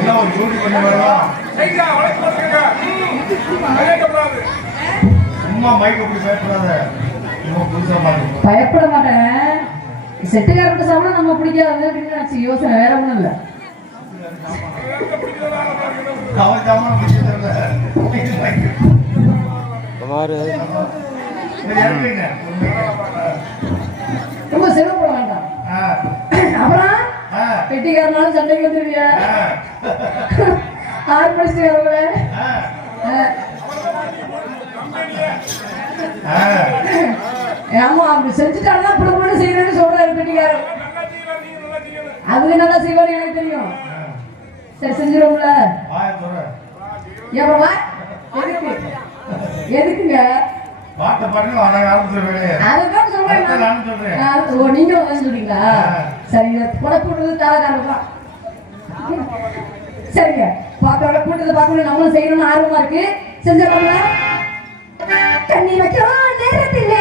இல்ல ஒரு டியூட்டி பண்ணி வரலாம். சும்மா மைக் அப்படி பேசக்கூடாது. பயப்பட மாட்டேன். செட்டுக்காரங்க சாப்பிட நம்ம பிடிக்காது அப்படின்னு நினைச்சு யோசனை வேற ஒண்ணும் இல்ல. ரொம்ப சிவப்பட வேண்டாம். அப்புறம் பெட்டிக்காரனாலும் சண்டைக்கு வந்துருவியா? 6 மணிக்கு வரவங்களே. ஆமா அப்படி செஞ்சுட்டாலும் அப்படி செய்யணும்னு சொல்றாரு பெட்டிக்காரர். அது நல்லா செய்வாரு எனக்கு தெரியும். சரி செஞ்சிருவோம்ல. எதுக்குங்க பாட்ட பாட்டு அதான் சொல்றேன். நீங்க சொல்றீங்களா? சரிங்க புடப்பூட்டது தாராக்காரதான். சரிங்க பாக்கோட கூட்டத்தை பார்க்கணும். நம்மளும் செய்யணும்னு ஆர்வமா இருக்கு. செஞ்சிடலாம்ல. கண்ணி வைக்கும் நேரத்திலே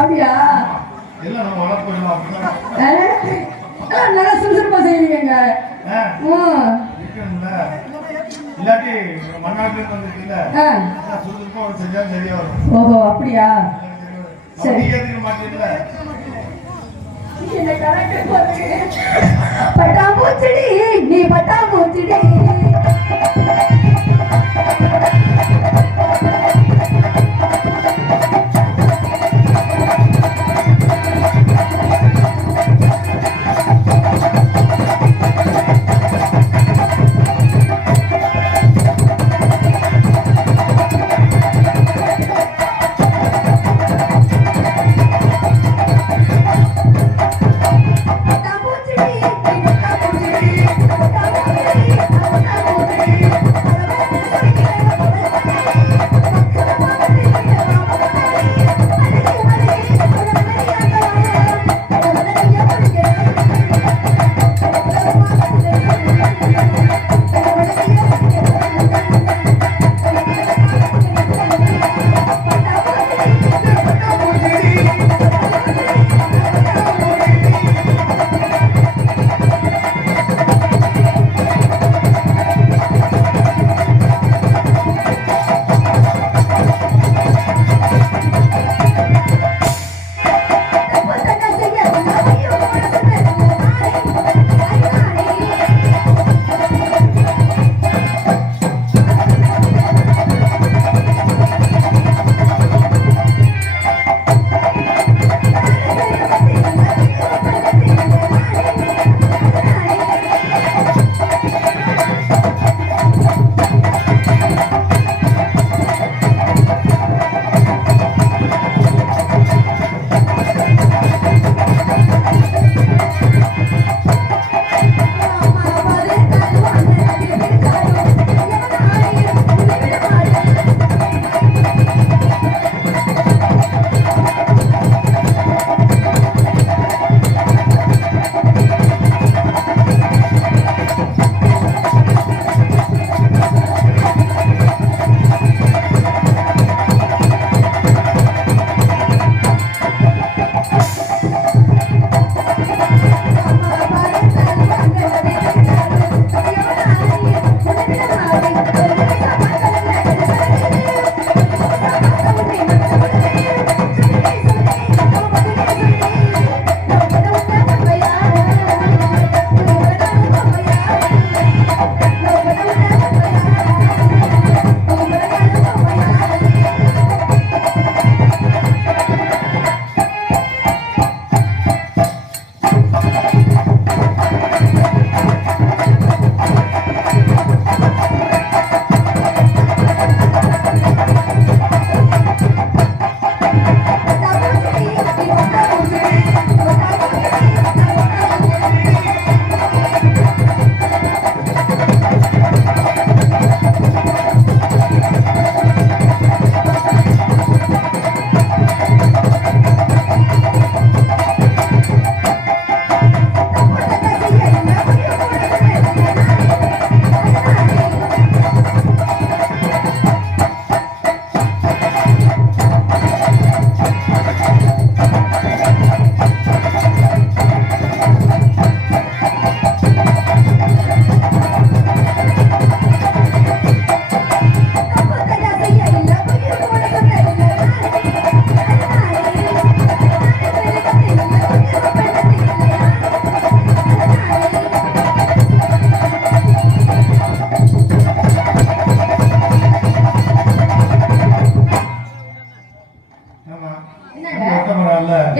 அப்படியா? நல்லா சுறுசுறுப்பா செய்வீங்க. ஓஹோ அப்படியா? சரி பட்டாம்பூச்செடி நீ பட்டாம்பூச்செடி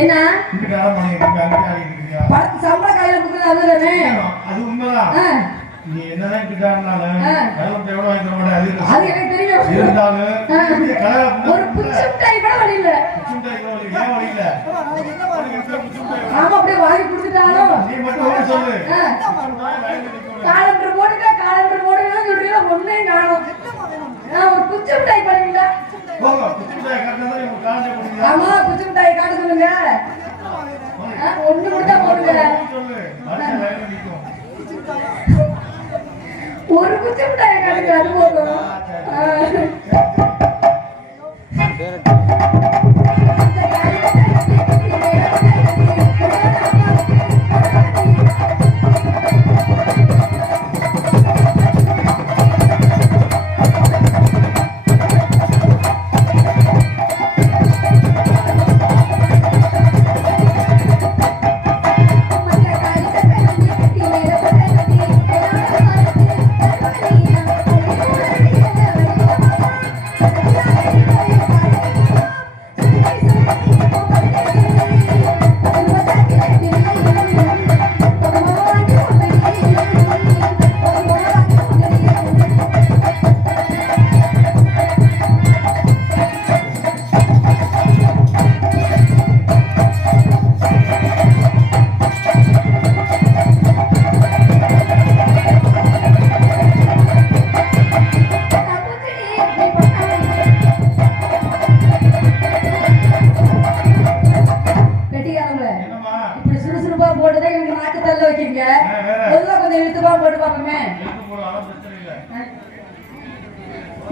என்ன இங்கிட்டு ஆட மாட்டேங்க அங்கிட்டு ஆடிட்டு இருக்கியா படத்து சம்பள கையில கொடுக்குறது அதுதானே அது உண்மைதான் நீ என்னதான் இங்கிட்டு ஆடினாலும் கலப்பத்தை எவ்வளவு வாங்கி தர மாட்டேன் அது எனக்கு தெரியும் இருந்தாலும் ஒரு புச்சு மிட்டாய் கூட வழி இல்ல ஏன் வழி இல்ல ஆமா அப்படியே வாங்கி கொடுத்துட்டாலும் நீ மட்டும் ஓடி சொல்லு காலண்டர் போடுங்க சொல்றீங்க ஒன்னே காணும் ஒரு புச்சு மிட்டாய் பண்ணுவீங்க போங்க புச்சு மிட்டாய் காட்டினா தான் உங்க காண்டே போடுங்க ஆமா புச்சு மிட்டாய் காட்ட சொல்லுங்க ஒண்ணு கொடுத்தா போடுங்க சொல்லு மனுஷன் லைன்ல நிக்கும் ஒரு குச்சி மிட்டாய் காட்டுங்க அது போதும்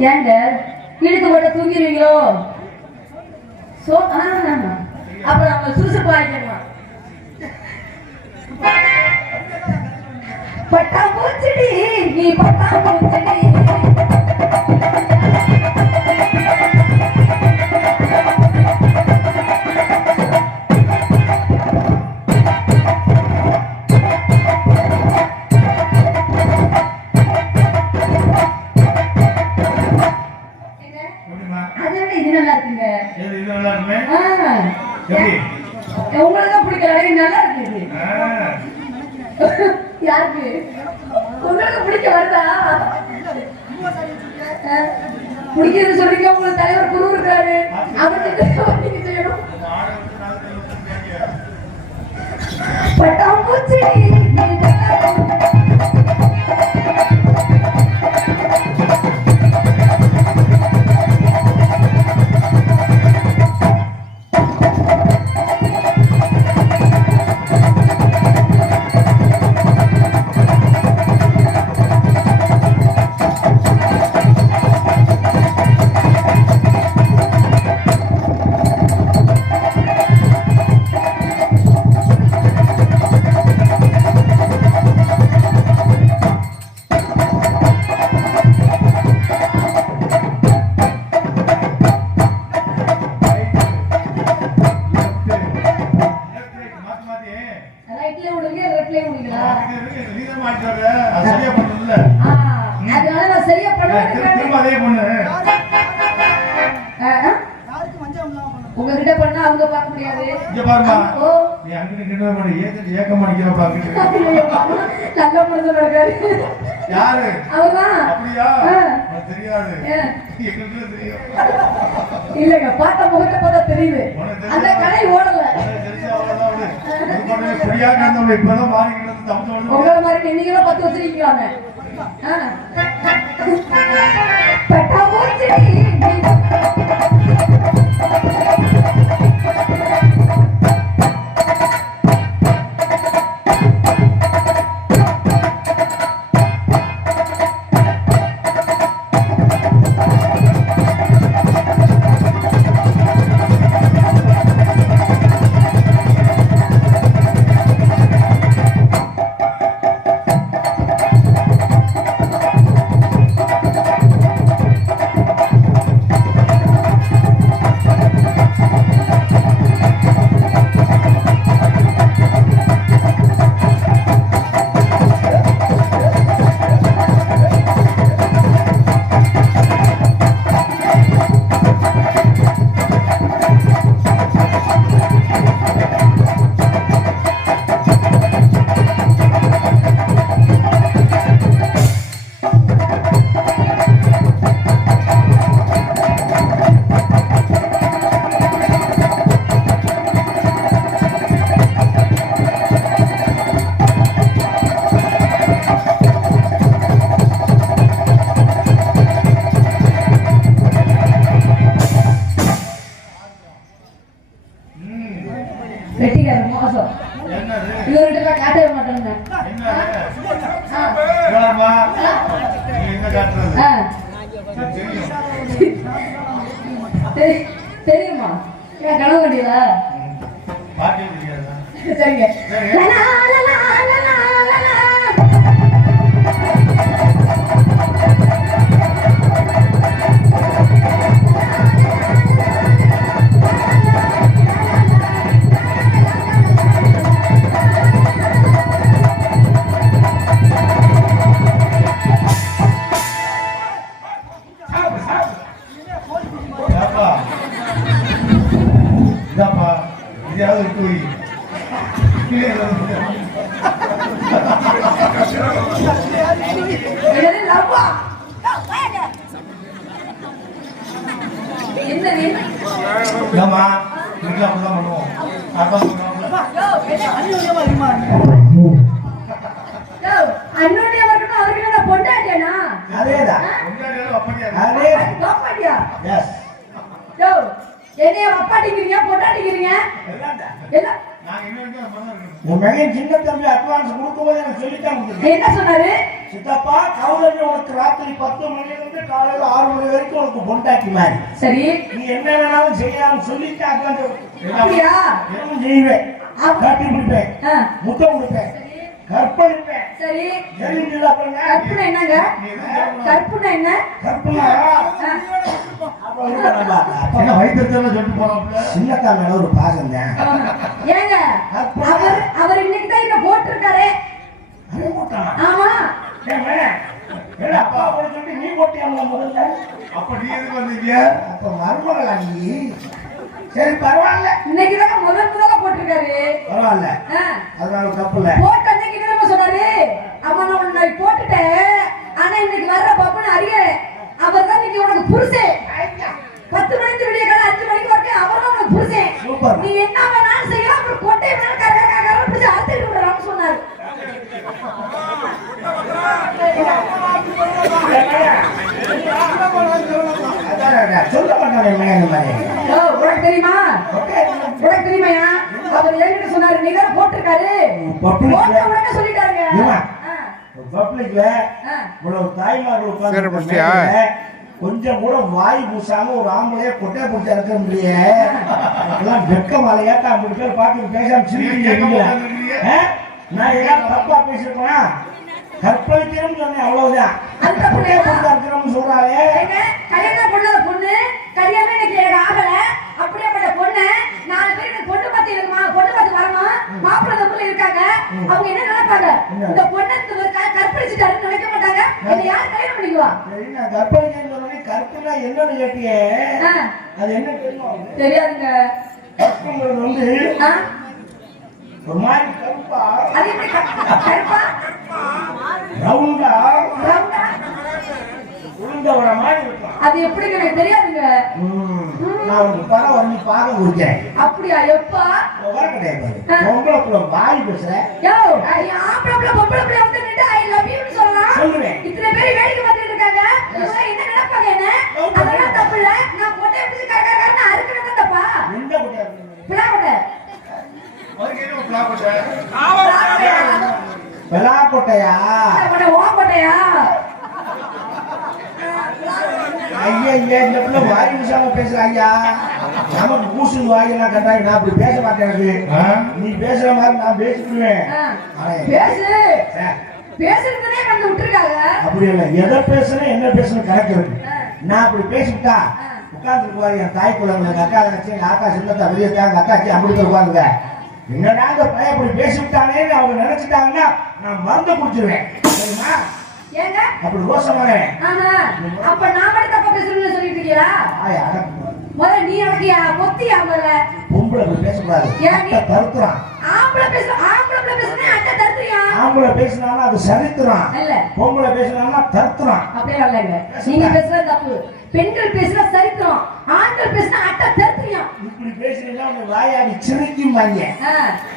ஏங்க இழுத்து போட்ட தூங்கிடுவீங்களோ அப்புறம் நம்ம சுறுசுறுப்பு ஆயிக்கலாம் பட்டாம்பூச்செடி நீ பட்டாம்பூச்செடி உங்களுக்கு பிடிக்கல நல்லா இருக்கு யாருக்கு உங்களுக்கு பிடிக்க வருதா பிடிக்கிறது சொல்றீங்க உங்களுக்கு தலைவர் குரு இருக்காரு அவருக்கு செய்யணும் பட்டாம்பூச்சி உங்ககிட்ட பண்ணா அவங்க பார்க்க முடியாது. இங்க பாருமா, நீ அங்கிட்டு கிட்ட போய் ஏக்க மாட்டேங்கறப்பா அங்கிட்டு. நல்ல மனுஷன் இருக்காரு. யாரு? அவர்தான். அப்படியா? எனக்கு தெரியாது. எங்களுக்கு தெரியும். இல்லங்க, பார்த்த முகத்தை பார்த்தா தெரியுது. அந்த கடை ஓடல. தெரிஞ்ச அவ்வளவுதான் விடு. இப்ப புரியா கண்டவங்க இப்பதான் மாறிக்கிட்டு தம்பி. உங்கள மாதிரி நீங்களும் 10 வச்சிருக்கீங்களாமே. பட்டா போச்சு. தெரியுமா ஏன் கனவு கண்டியதா பாட்டே தெரியாதா சரிங்க இதாப்பா இதாவது போய் இல்லம்மா வீட்டில் அப்படிதான் பண்ணுவோம் அண்ணனுடைய வரட்டும் அவருக்கு பொண்டாட்டியானா அதேதான் அதே என்னைய அப்பாட்டிக்கிறீங்க பொண்டாட்டிக்கிறீங்க எல்லாம் உன் மகன் சின்ன தம்பி அட்வான்ஸ் கொடுக்கும்போது எனக்கு சொல்லித்தான் கொடுத்துருக்கேன். என்ன சொன்னாரு சித்தப்பா கவுலர் உனக்கு ராத்திரி 10 மணிலிருந்து காலையில 6 மணி வரைக்கும் உனக்கு பொண்டாட்டி மாதிரி சரி நீ என்ன வேணாலும் செய்யலாம் சொல்லிட்டு அட்வான்ஸ் அப்படியா எதுவும் செய்வேன் காட்டி கொடுப்பேன் முத்தம் கொடுப்பேன் கற்பழிப்பேன் சரி தெரிஞ்சுதா பாருங்க கற்பனை என்னங்க கற்பனை என்ன கற்பனா என்ன வைத்தியத்துல சொல்லிட்டு போறோம் சின்னக்கா மேல ஒரு பாசம் தான் ஏங்க அவர் இன்னைக்கு தான் இங்க போட்டிருக்காரு ஆமா அப்பா கூட சொல்லி நீ போட்டியாங்களா முதல்ல அப்ப நீ எதுக்கு வந்தீங்க அப்ப மருமகளா நீ சரி பரவாயில்ல இன்னைக்கு தான் முதல்ல போட்டிருக்காரு பரவாயில்ல அதனால தப்பு இல்ல போட்ட அன்னைக்கு என்ன சொன்னாரு அம்மா நான் உன்னை போட்டுட்டேன் ஆனா இன்னைக்கு வர்ற பாப்பன்னு அறிய அவர் தான் இன்னைக்கு உனக்கு புருஷன் 10 மணிக்கு விடிய காலை 5 மணிக்கு வரைக்கும் அவர் தான் உனக்கு புருஷன் நீ என்ன வேணாலும் செய்யலாம் அப்புறம் கொட்டை வேணாலும் கர பிடிச்சி அறுத்துட்டு விடுறான்னு சொன்னாரு சொல்ல மாட்டாங்க உனக்கு தெரியுமா உனக்கு தெரியுமாயா அவர் என்கிட்ட சொன்னாரு நீ தான் போட்டிருக்காரு போட்ட உடனே சொல்லிட்டாருங்க பப்ளிக்ல இவ்வளவு தாய்மார்கள் உட்கார்ந்து கொஞ்சம் கூட வாய் பூசாம ஒரு ஆம்பளைய கொட்டையை பிடிச்ச இருக்க முடியல வெக்க மலையாட்ட 50 பேர் பார்த்து பேசாம சிரிக்கிறீங்களா நான் ஏதாவது தப்பா பேசிருக்கேனா கற்பழிக்கிறோம் சொன்னேன் அவ்வளவுதான் சொல்றாரு கல்யாணம் பொண்ணு பொண்ணு கல்யாணம் இன்னைக்கு ஆகல அப்படியேப்பட்ட பொண்ணு 4 பேர் எனக்கு பொண்ணு பார்த்து இருக்குமா பொண்ணு பார்த்து வரமா மாப்பிள்ளை தப்புல இருக்காங்க அவங்க என்ன நினைப்பாங்க இந்த பொண்ணு கற்பழிச்சுட்டாருன்னு நினைக்க மாட்டாங்க இதை யார் கல்யாணம் பண்ணிக்குவா கற்பழிக்கிறேன்னு சொன்னே கற்பனா என்னன்னு கேட்டியே அது என்ன தெரியாதுங்க கற்பங்கிறது வந்து ஒரு மாதிரி கருப்பா அது எப்படி கருப்பா ரவுண்டா ரவுண்டா உளுந்த வர மாதிரி இருக்கும் அது எப்படி எனக்கு தெரியாதுங்க நான் ஒரு படம் வந்து பாகம் குடிச்சேன் அப்படியா எப்பா வர கிடையாது பொம்பளை புள்ள வாய் பேசுறேன் யோ ஆம்பளை புள்ள பொம்பளை புள்ள வந்து நின்னு ஐ லவ் யூ னு சொல்லலாம் சொல்லுவேன் இத்தனை பேர் வேடிக்கை பார்த்துட்டு இருக்காங்க இவங்க என்ன நினைப்பாங்க என்ன அதெல்லாம் தப்பு இல்ல நான் கொட்டையை பிடிச்சு கரகரன்னு அறுக்கறது தப்பா எந்த கொட்டையா பிளா கொட்டை பெலா கொட்டையா ஓ கொட்டையா ஐயா ஐயா இந்த பிள்ளை வாய் விஷயமா பேசுற ஐயா நமக்கு பூசு வாயெல்லாம் கட்டாங்க நான் அப்படி பேச மாட்டேன் நீ பேசுற மாதிரி நான் பேசிக்குவேன் பேசுறதுனே வந்து விட்டுருக்காங்க அப்படி இல்லை எதை பேசுறேன் என்ன பேசுறேன் கணக்கு இருக்கு நான் அப்படி பேசிவிட்டா உட்காந்துருக்கு பாரு என் தாய் குழந்தை எங்க அக்கா நினைச்சு எங்க அக்கா சின்னத்தை வெளியே எங்க அக்காச்சி அப்படி உட்காந்துங்க என்னடா இந்த பையன் அப்படி பேசிவிட்டானேன்னு அவங்க நினைச்சிட்டாங்கன்னா நான் மருந்து குடிச்சிருவேன் சரிங்களா ஏங்க அப்படி ரோசமானே அப்ப நான் மட்டும் தப்பா பேசுறேன்னு சொல்லிட்டு இருக்கீங்களா முதல்ல நீ அடக்கியா பொத்தியா முதல்ல பொம்பளை பேசக்கூடாது தருத்துறான் ஆம்பளை பேசுனா அட்டை தருத்துறியா ஆம்பளை பேசினாலும் அது சரித்துறான் இல்ல பொம்பளை பேசினாலும் தருத்துறான் அப்படியே இல்லைங்க நீங்க பேசுறது தப்பு பெண்கள் பேசுனா சரித்திரம் ஆண்கள் பேசுனா அட்டை தருத்துறியா இப்படி பேசுறீங்கன்னா உங்க வாயாடி சிரிக்கும் வாங்க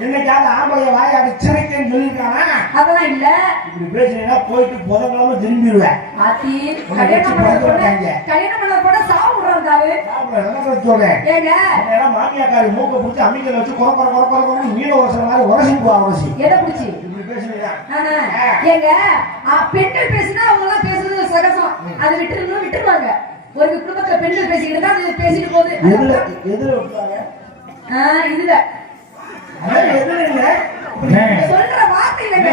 என்னைக்காவது ஆம்பளைய வாயாடி சிரிக்கன்னு சொல்லியிருக்கானா அதெல்லாம் இல்ல இப்படி பேசுறீங்கன்னா போயிட்டு புதன்கிழமை திரும்பிடுவேன் ஆத்தி கல்யாணம் பண்ண கூட சாவு விடுறாங்க சொல்றேன் ஏங்க மாமியாக்காரி மூக்க பிடிச்சி அம்மிக்கல வச்சு குறை மீன உரசுற மாதிரி உரசிக்குவா உரசி எதை பிடிச்சி இப்படி பேசுறீங்க ஏங்க பெண்கள் பேசுனா அவங்க எல்லாம் பேசுறது சகசம் அது விட்டுருவாங்க. ஒரு குடும்பத்துல பெண்கள் பேசிக்கிட்டு தான் அது பேசிட்டு போகுது. எதுல விட்டாங்க? இதுல எதுல சொல்ற வார்த்தை இல்லைங்க.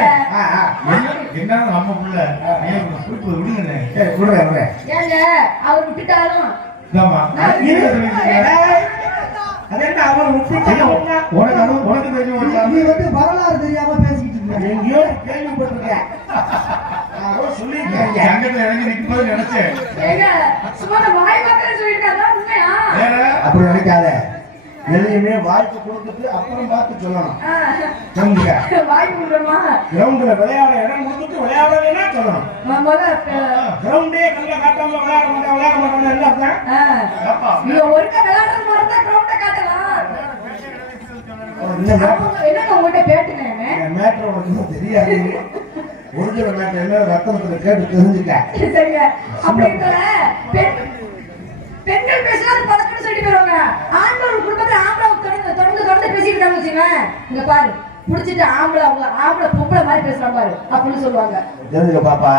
என்ன நம்ம புள்ள குறிப்பு விடுங்க. ஏங்க அவர் விட்டுட்டாலும் உனக்கு தெரிஞ்சு வரலாறு தெரியாம பேசிக்கிட்டு இருக்க. எங்கேயோ கேள்விப்பட்டிருக்கேன். நினைச்சேன் அப்படி நினைக்காத. எதையுமே வாய்ப்பு கொடுத்துட்டு அப்புறம் பார்த்து சொல்லணும். கிரவுண்ட்ல விளையாட இடம் கொடுத்துட்டு விளையாடலைன்னா சொல்லணும். கிரவுண்டே கண்ணில் காட்டாம விளையாட மாட்டேன் என்ன மேட்ரு தெரியாது. ஒரிஜினல் மேட்ரு என்ன ரத்தனத்துல கேட்டு தெரிஞ்சுக்க. பெண்கள் பேசினா பழக்கம்னு சொல்லிட்டு போயிருவாங்க. ஆண்கள் குடும்பத்துல ஆம்பளை தொடர்ந்து பேசிக்கிட்டாங்க வச்சுக்கோங்க. இங்க பாரு புடிச்சிட்டு ஆம்பளை பொம்பளை மாதிரி பேசுறாங்க பாரு அப்படின்னு சொல்லுவாங்க. தெரிஞ்சுக்க பாப்பா.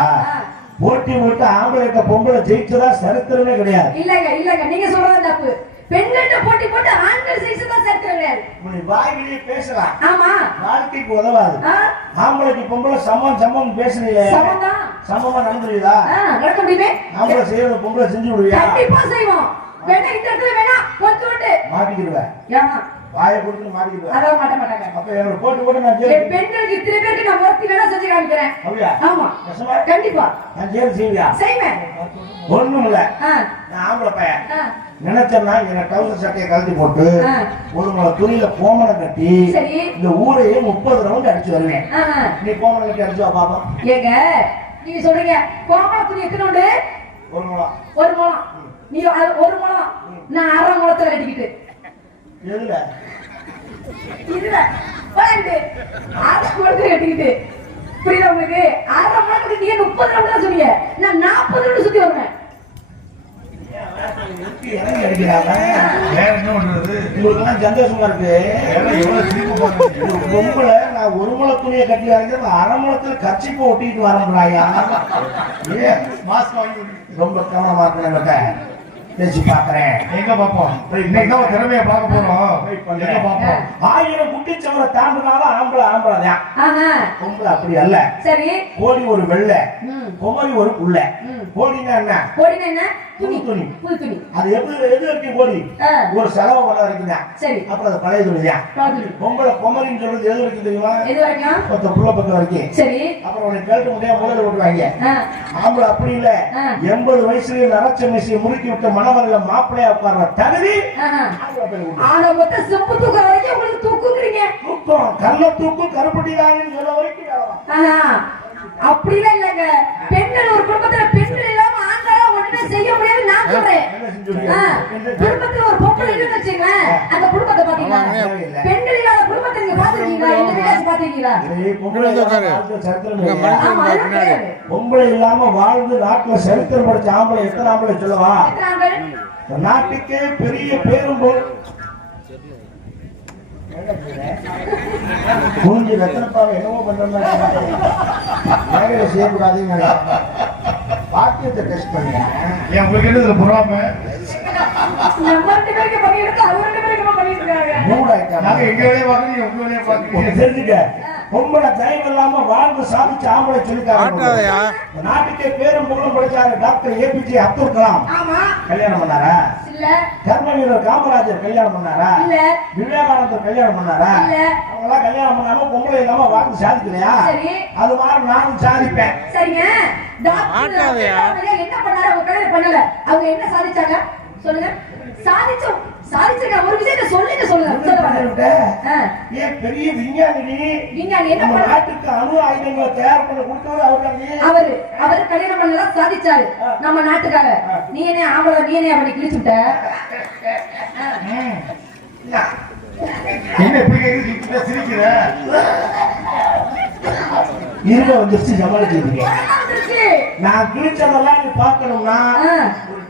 போட்டி போட்டு ஆம்பளை பொம்பளை ஜெயிச்சதா சரித்திரமே கிடையாது. இல்லங்க நீங்க சொல்றது தப்பு. பெண்கள்ட்ட போட்டி போட்டு ஆண்கள் ஜெயிச்சதா சரித்திரம் கிடையாது. நீ வாய்விலேயே பேசலாம். ஆமா வாழ்க்கைக்கு உதவாது. ஆம்பளைக்கு பொம்பளை சமம் பேசுறீங்க. சமமா நடந்துருவீதா? நடக்க முடியுமே. ஆம்பளை செய்யறது பொம்பளை செஞ்சு விடுவியா? கண்டிப்பா செய்வோம். வேணா இந்த இடத்துல வேணா கொஞ்சோண்டு மாட்டிக்கிடுவேன். ஏமா வாயை கொடுத்து மாட்டிக்கிடுவேன். அதான் மாட்டாங்க. அப்ப என்ன போட்டு நான் பெண்களுக்கு இத்தனை பேருக்கு நான் ஒருத்தி வேணா செஞ்சு காமிக்கிறேன். அப்படியா? ஆமா கண்டிப்பா நான் ஜெயில் செய்வியா? செய்வேன். ஒண்ணும் இல்ல. நான் ஆம்பளை பையன் நினைச்சேன்னா என்ன டவுசர் சட்டையை கழட்டி போட்டு ஒரு முறை துணியில கோமணம் கட்டி இந்த ஊரையே 30 ரவுண்ட் அடிச்சு வருவேன். நீ கோமணம் கட்டி அடிச்சு பாப்பா. ஏங்க நீங்க சொல்றீங்க கோமண துணி எத்தனை உண்டு? ஒரு முழம். நீ ஒரு முழம் நான் 1/2 முழத்துல கட்டிக்கிட்டு எதுல இதுல பாருங்க 1/2 முழத்துல கட்டிக்கிட்டு புரியுதா உங்களுக்கு? 1/2 முழத்துக்கு நீங்க 30 ரவுண்ட் தான் சொன்னீங்க. நான் 40 ரவுண்ட் சுத்தி வருவேன். சந்தோஷமா இருக்கு. பொம்பளை நான் ஒரு முளை துணியை கட்டி வாங்கி 1/2 முழத்துல கட்சிப்பு ஒட்டிட்டு வரேன்றாயா. ரொம்ப கவனமா இருக்கேன். பேசி பாக்குறேன். எங்க பாப்போம் இன்னைக்கு திறமைய பார்க்க போறோம். 1000 குட்டிச்சவரை தாண்டினாலும் ஆம்பளை தான். பொம்பளை அப்படி அல்ல. சரி கோழி ஒரு வெள்ளை குமரி ஒரு புள்ள. கோழினா என்ன? புது துணி. அது எது வரைக்கும் கோழி? ஒரு செலவு பண்ண வரைக்கும் தான். சரி அப்புறம் அது பழைய துணி தான். பொம்பளை குமரின்னு சொல்றது எது வரைக்கும் தெரியுமா? புள்ள பக்கம் வரைக்கும். சரி அப்புறம் உனக்கு கழுத்து முடியாம முதல்ல போட்டுவாங்க. ஆம்பளை அப்படி இல்ல. 80 வயசுல நரச்ச மிசியை முறுக்கி விட்ட மணவர்கள மாப்பிள்ளையா உட்கார்ற தகுதி தூக்கம் கல்ல தூக்கும் கருப்பட்டிதான்னு சொல்ல வரைக்கும் அப்படிலாம் இல்லங்க. பெண்கள் ஒரு குடும்பத்துல பெண்கள் இல்லாம ஆண்களா ஒண்ணுமே செய்ய முடியாது. நான் சொல்றேன் குடும்பத்துல ஒரு பொம்பளை இல்லைன்னு வச்சுங்களேன் அந்த குடும்பத்தை பாத்தீங்களா? பெண்கள் இல்லாத குடும்பத்தை நீங்க பாத்துருக்கீங்களா? எந்த வீடாச்சும் பாத்துருக்கீங்களா? பொம்பளை இல்லாம வாழ்ந்து நாட்டுல சரித்திரம் படிச்ச ஆம்பளை எத்தனை ஆம்பளை சொல்லவா? நாட்டுக்கே பெரிய பேரும் மூஞ்சி ரத்தனப்பாவை என்னவோ பண்ற செய்யக்கூடாதுங்க. பாக்கியத்தை டெஸ்ட் பண்ண உங்களுக்கு என்ன பொறாம தெரிஞ்சுக்க. பொம்பளை தயவு இல்லாம வாழ்ந்து சாதிச்சு ஆம்பளை சொல்லிட்டாங்க. நாட்டுக்கே பேரும் புகழும் படிச்சாரு டாக்டர் APJ அப்துல் கலாம். கல்யாணம் பண்ணாரா? கர்ம வீரர் காமராஜர் கல்யாணம் பண்ணாரா? விவேகானந்தர் கல்யாணம் பண்ணாரா? அவங்க கல்யாணம் பண்ணாம பொம்பளை இல்லாம வாழ்ந்து சாதிக்கலையா? அது மாதிரி நானும் சாதிப்பேன். சரிங்க என்ன பண்ணாரு? அவங்க கல்யாணம் பண்ணல. அவங்க என்ன சாதிச்சாங்க சொல்லுங்க. சாதிச்சிருக்க ஒரு விஷயத்தை சொல்லுங்க. ஏன் பெரிய விஞ்ஞானி என்ன நாட்டுக்கு அணு ஆயுதங்களை தயார் பண்ண கொடுத்தவர் அவரு கல்யாணம் பண்ணல சாதிச்சாரு நம்ம நாட்டுக்காக. நீ என்ன ஆம்பளை நீ என்ன அப்படி கிழிச்சு விட்ட? என்ன சிரிக்கிற? இருக்க வந்துருச்சு சமாளிச்சிருக்கேன். நான் கிழிச்சதெல்லாம் நீ பார்க்கணும்னா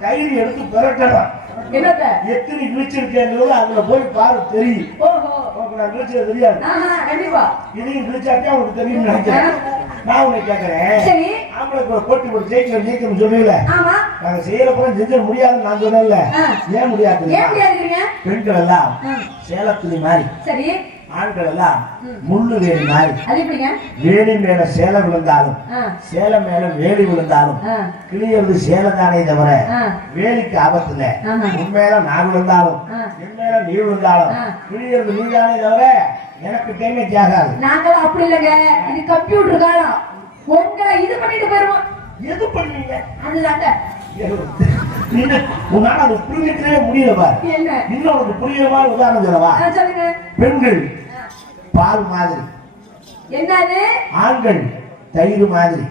கயிறு எடுத்து பிறக்கணும். என்னத்த எத்தனை கிழிச்சிருக்கேங்கிறது அதுல போய் பாரு தெரியும். ஓஹோ உனக்கு நான் கிழிச்சது தெரியாது. கண்டிப்பா இதையும் கிழிச்சாக்கே உனக்கு தெரியும்னு நினைக்கிறேன். நான் உன்னை கேட்கிறேன், சரி ஆம்பளை போட்டி போட்டு ஜெயிக்கணும் சொல்லல, ஆமா நாங்க செய்யறப்ப செஞ்ச முடியாதுன்னு நான் சொன்னேன்ல. ஏன் முடியாது? ஏன் முடியாதுங்க? பெண்கள் எல்லாம் சேலத்துணி மாதிரி, சரி ஆண்கள் எல்லாம் முள்ளு வேலி மாதிரி. அது எப்படிங்க? வேலி மேல சேலை விழுந்தாலும் சேலை மேல வேலி விழுந்தாலும் கிளியறது சேலை தானே தவிர வேலிக்கு ஆபத்து இல்ல. உண்மையில நான் விழுந்தாலும் உண்மையில நீ விழுந்தாலும் கிளியறது நீ தானே தவிர எனக்கு டேமேஜ் ஆகாது. நாங்களும் அப்படி இல்லைங்க, இது கம்ப்யூட்டர் காலம். உங்களை இது பண்ணிட்டு போயிருவோம். எது பண்ணீங்க? அதுதாங்க உன்னால அது புரிஞ்சுக்கவே முடியல பாரு. என்ன இன்னொரு புரியுமான உதாரணம் சொல்லவா? சொல்லுங்க. பெண்கள் பால் மாதிரி, என்னது? ஆண்கள் தயிர் மாதிரி.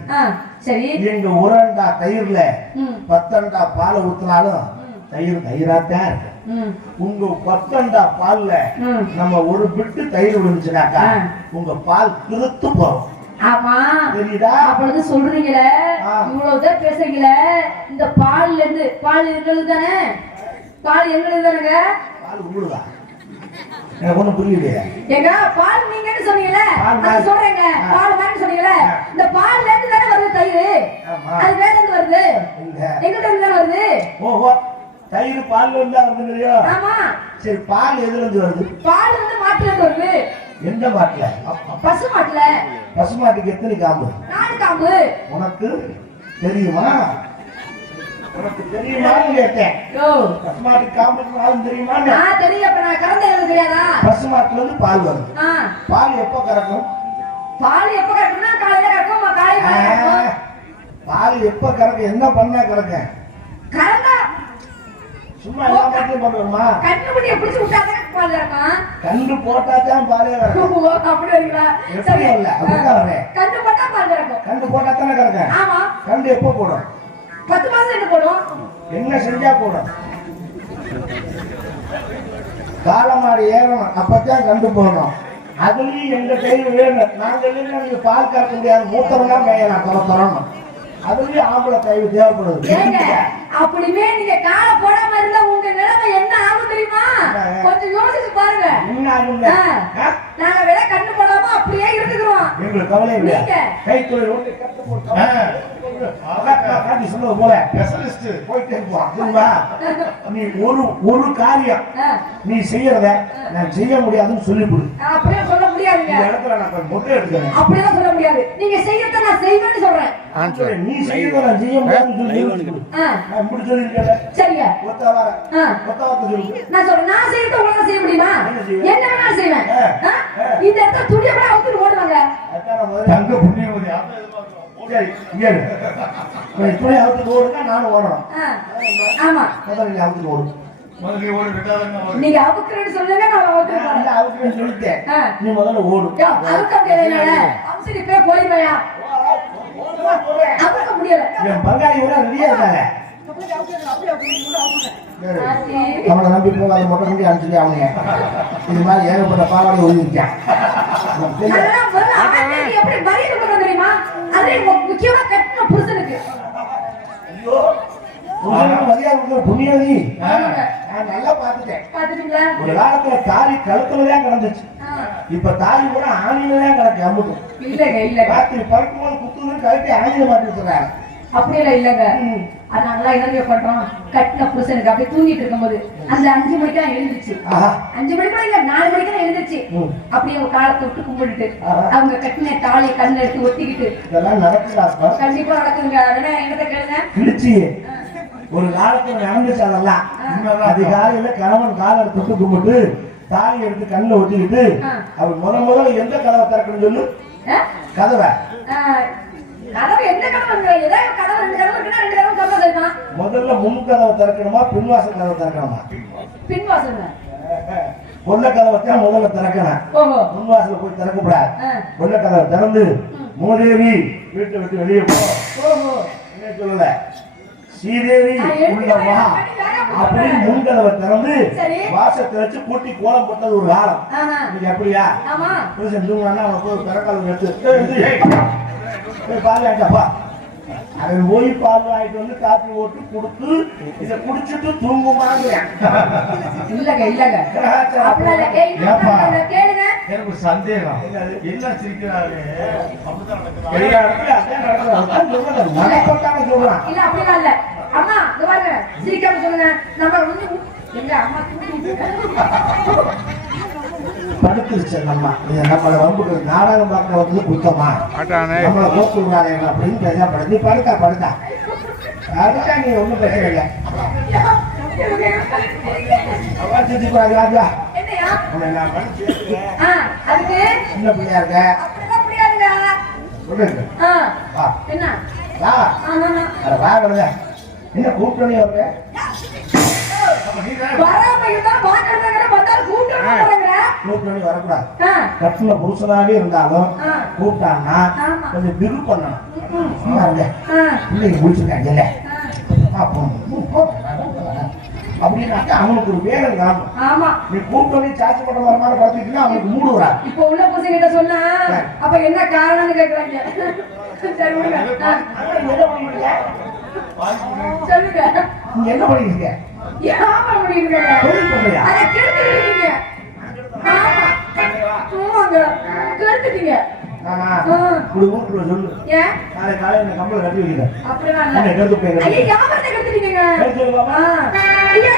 சரி எங்க உரண்டா தயிர்ல 10 அண்டா பாலை ஊத்தினாலும் தயிர் தயிராத்தான் இருக்கு. உங்க 10 அண்டா பால்ல நம்ம ஒரு பிட்டு தயிர் விழுந்துச்சுனாக்கா உங்க பால் கிறுத்து போறோம். ஆமா தெரியுதா? அப்பொழுது சொல்றீங்களே, இவ்வளவுதான் பேசுறீங்களே, இந்த பால்ல இருந்து பால் எங்களுக்கு தானே, பால் எங்களுக்கு தானேங்க. பால் உங்களுதா? எனக்கு ஒண்ணும் புரியலையே. ஏங்க பால் நீங்கன்னு சொன்னீங்களே, அது சொல்றேங்க. பால் மாதிரி சொன்னீங்களே, இந்த பால்ல இருந்து தானே வருது தயிர். அது வேற இருந்து வருது? எங்கிட்ட இருந்து தானே வருது. ஓஹோ, தயிர் பால்ல இருந்து வருதுங்கறியோ? ஆமா. சரி, பால் எதுல இருந்து வருது? பால் வந்து மாட்டுல இருந்து வருது. எந்த மாட்டுல? பசு மாட்டுல. பசு மாட்டுக்கு எத்தனை காம்பு? 4 காம்பு. உனக்கு தெரியுமா? உனக்கு தெரியுமான்னு கேட்டேன். பசு மாட்டுக்கு காம்பு 4 தெரியுமா? தெரியும். அப்ப நான் கறந்த எனக்கு தெரியாதா? பசு மாட்டுல இருந்து பால் வருது. பால் எப்ப கறக்கும்? பால் எப்ப கறக்கும்னா காலையில கறக்கும், காலையில. பால் எப்ப கறக்கும்? என்ன பண்ணா கறக்கும்? கறந்தா சும்மா எல்லா மாட்டையும் போடுறோமா? கண்ணுக்குட்டியை பிடிச்சு விட்டாதான் பால் கறக்கும். கண்ணு போட்டாதான் பாலே கறக்கும். அப்படி இருக்கா? சரி இல்ல, அப்படிதான் வரேன். கண்ணு போட்டா பால் கறக்கும். கண்ணு போட்டா தானே கறக்கும். ஆமா. கண்ணு எப்போ போடும்? 10 மாசம் என்ன போடும்? என்ன செஞ்சா போடும்? காலமாடு ஏறணும், அப்பதான் கண்டு போடணும். அதுலயும் எங்க கையில் வேணும். நாங்க நீங்க பால் கறக்க முடியாது, மூத்தவங்க மேயலாம் தரணும். அதுலயும் ஆம்பளை கைவு தேவைப்படுது. அப்படியுமே நீங்க கால போடாம இருந்தா உங்க நிலைமை என்ன ஆகும் தெரியுமா? கொஞ்சம் யோசிச்சு பாருங்க. என்ன ஆகுங்க? நாங்க வேற கண்ணு போடாம அப்படியே இருந்துக்கிறோம். எங்களுக்கு கவலை இல்ல. கை தொழில் ஒன்று கத்து போட்டோம். காட்டி சொன்னது போல ஸ்பெஷலிஸ்ட் போயிட்டே இருப்போம். நீ ஒரு காரியம் நீ செய்யறத நான் செய்ய முடியாதுன்னு சொல்லிவிடு. அப்படியே சொல்ல முடியாதுங்க. இந்த இடத்துல நான் மொட்டை எடுக்கிறேன். அப்படியே சொல்ல முடியாது. நீங்க செய்யறத நான் செய்வேன்னு சொல்றேன். நீ செய்யறத நான் செய்ய முடியாதுன்னு சொல்லி நான் இப்படி சொல்லிருக்கேன். சரியா? ஒத்தவார ஒத்தவாரத்தை சொல்லு. நான் சொல்றேன், நான் செய்யறத உங்களால செய்ய முடியுமா? என்ன வேணாலும் செய்வேன். இந்த இடத்துல துணியை கூட அவுத்துட்டு ஓடுவாங்க. தங்க புண்ணியவதி சரி, ஏறு. துணி அவுத்துட்டு ஓடுனா நானும் ஓடணும். ஆமா, முதல்ல அவுத்துட்டு ஓடு. நீங்க அவுக்குறேன்னு சொல்லுங்க, நான் அவுக்குறேன். இல்ல, அவுக்குறேன்னு சொல்லிட்டேன். நீ முதல்ல ஓடு. அவுக்க முடியல, அவுசிரி போய் போயிடுவையா? அவுக்க முடியல. என் பங்காளி கூட ரெடியா இருக்காங்க. அவனை நம்பி போகாத மொட்டை முடி அனுப்பிச்சு அவங்க இது மாதிரி ஏகப்பட்ட பாவாடை ஒழுங்கிருக்கேன். எப்படி மரியாதை பண்ண தெரியுமா? அது முக்கியமா கட்டின புருஷனுக்கு. ஐயோ, மரியாதை புண்ணியதி நான் நல்லா பாத்துட்டேன். பாத்துட்டீங்களா? ஒரு காலத்துல தாலி கழுத்துலதான் கிடந்துச்சு. இப்ப தாலி கூட ஆணிலதான் கிடக்கு. அம்புட்டு இல்லங்க, இல்ல ராத்திரி பறக்கும்போது குத்துன்னு கழுத்தி ஆணில மாட்டி வச்சுறாங்க. அப்படி எல்லாம் இல்லங்க. அது நாங்கெல்லாம் என்ன பண்றோம்? கட்டின புருஷனுக்கு அப்படியே தூங்கிட்டு இருக்கும்போது அந்த 5 மணிக்கு தான் எழுந்துச்சு. 5 மணிக்கு இல்ல, 4 மணிக்கு தான் எழுந்துச்சு. அப்படியே ஒரு காலத்தை விட்டு கும்பிட்டுட்டு அவங்க கட்டின தாலி கண்ணு எடுத்து ஒட்டிக்கிட்டு இதெல்லாம் நடக்குதா? கண்டிப்பா நடக்குதுங்க. அதெல்லாம் என்கிட்ட கேளுங்க. கிழிச்சி ஒரு காலத்துல நடந்துச்சு. அதெல்லாம் அதிகாலையில கணவன் காலை தொட்டு கும்பிட்டு தாலி எடுத்து கண்ணுல ஒட்டிக்கிட்டு அவர் முதல்ல எந்த கதவை திறக்கணும்னு சொல்லு. கதவை முதல்ல முன் கதவை திறக்கணுமா, பின்வாசல் கதவை திறக்கணுமா? பின்வாசல். கொல்ல கதவை தான் முதல்ல திறக்கணும். முன்வாசல போய் திறக்கப்படாது. கொல்ல கதவை திறந்து மூதேவி வீட்டை விட்டு வெளியே போ சொல்லல, ஸ்ரீதேவி உள்ளவா அப்படின்னு முன் கதவை திறந்து வாசத்தை வச்சு கூட்டி கோலம் போட்டது ஒரு காலம். நீங்க அப்படியா? புருஷன் தூங்கினா அவன் போய் பிறக்கால எடுத்து பாருப்பா அவன் போய் பால் வாங்கிட்டு வந்து காப்பி ஓட்டு கொடுத்து இதை குடிச்சிட்டு தூங்குமாங்க. இல்லங்க இல்லங்க அப்படிலாம் இல்ல. ஏய், ஏப்பா? கேளுங்க. எனக்கு ஒரு சந்தேகம். என்ன சிரிக்கிறாரு? அப்படிதான் நடக்குதா? எல்லா இடத்துலயும் அதான் நடக்குது. அதான் சொல்றேன். மனப்பட்டாங்க சொல்றான். இல்ல அப்படிலாம் இல்ல. அம்மா இங்க பாருங்க, சிரிக்காம சொல்லுங்க. நம்ம வந்து எங்க அம்மா படுத்துருச்சு நம்ம. நம்மளை வம்புக்கு நாடகம் பார்க்க வந்து குத்தமா நம்மளை கோத்து விடாதீங்க அப்படின்னு பேசப்படுது. நீ படுத்தா அதுக்கா நீ ஒண்ணும் பேசல. என்னையா சின்ன அதுக்கு பிள்ளையா இருக்க அப்படிலாம் முடியாதுங்க. சொல்லுங்க. என்ன என்ன கூப்பிட்டு வருங்க வராம இருந்தா பாக்குறதுங்கிற வந்தாலும் கூப்பிட்டு கூப்பிட்டு வரக்கூடாது. கட்டுல புருஷனாவே இருந்தாலும் கூப்பிட்டான்னா கொஞ்சம் பிகு பண்ணணும். பிள்ளைங்க முடிச்சிருக்காங்கல்ல அப்படின்னாக்கா அவனுக்கு ஒரு வேலை காணும். ஆமா, நீ கூப்பிட்டு சார்ஜ் பண்ண வர மாதிரி பார்த்துக்கிட்டா அவனுக்கு மூடு வராது. இப்ப உள்ள பசங்கிட்ட சொன்னா அப்ப என்ன காரணம்னு கேக்குறாங்க. சரி விடுங்க. என்ன பண்ணிருக்க? சொல்லுங்க, நீங்க என்ன பண்ணிருக்க? வியாபாரம் பண்ணிருக்கீங்க. தொழில் பண்றியா? அதை கெடுத்துட்டீங்க. ஆமா ஆமாங்க, கெடுத்துட்டீங்க. ஆமா, ஒரு ஊருக்குள்ள சொல்லு. ஏன் நாளை காலையில இந்த கம்பளை கட்டி வைக்கிறேன். அப்படிலாம் இல்ல. கெடுத்து போய் ஐயா, வியாபாரத்தை கெடுத்துட்டீங்க. கெடுத்து ஐயா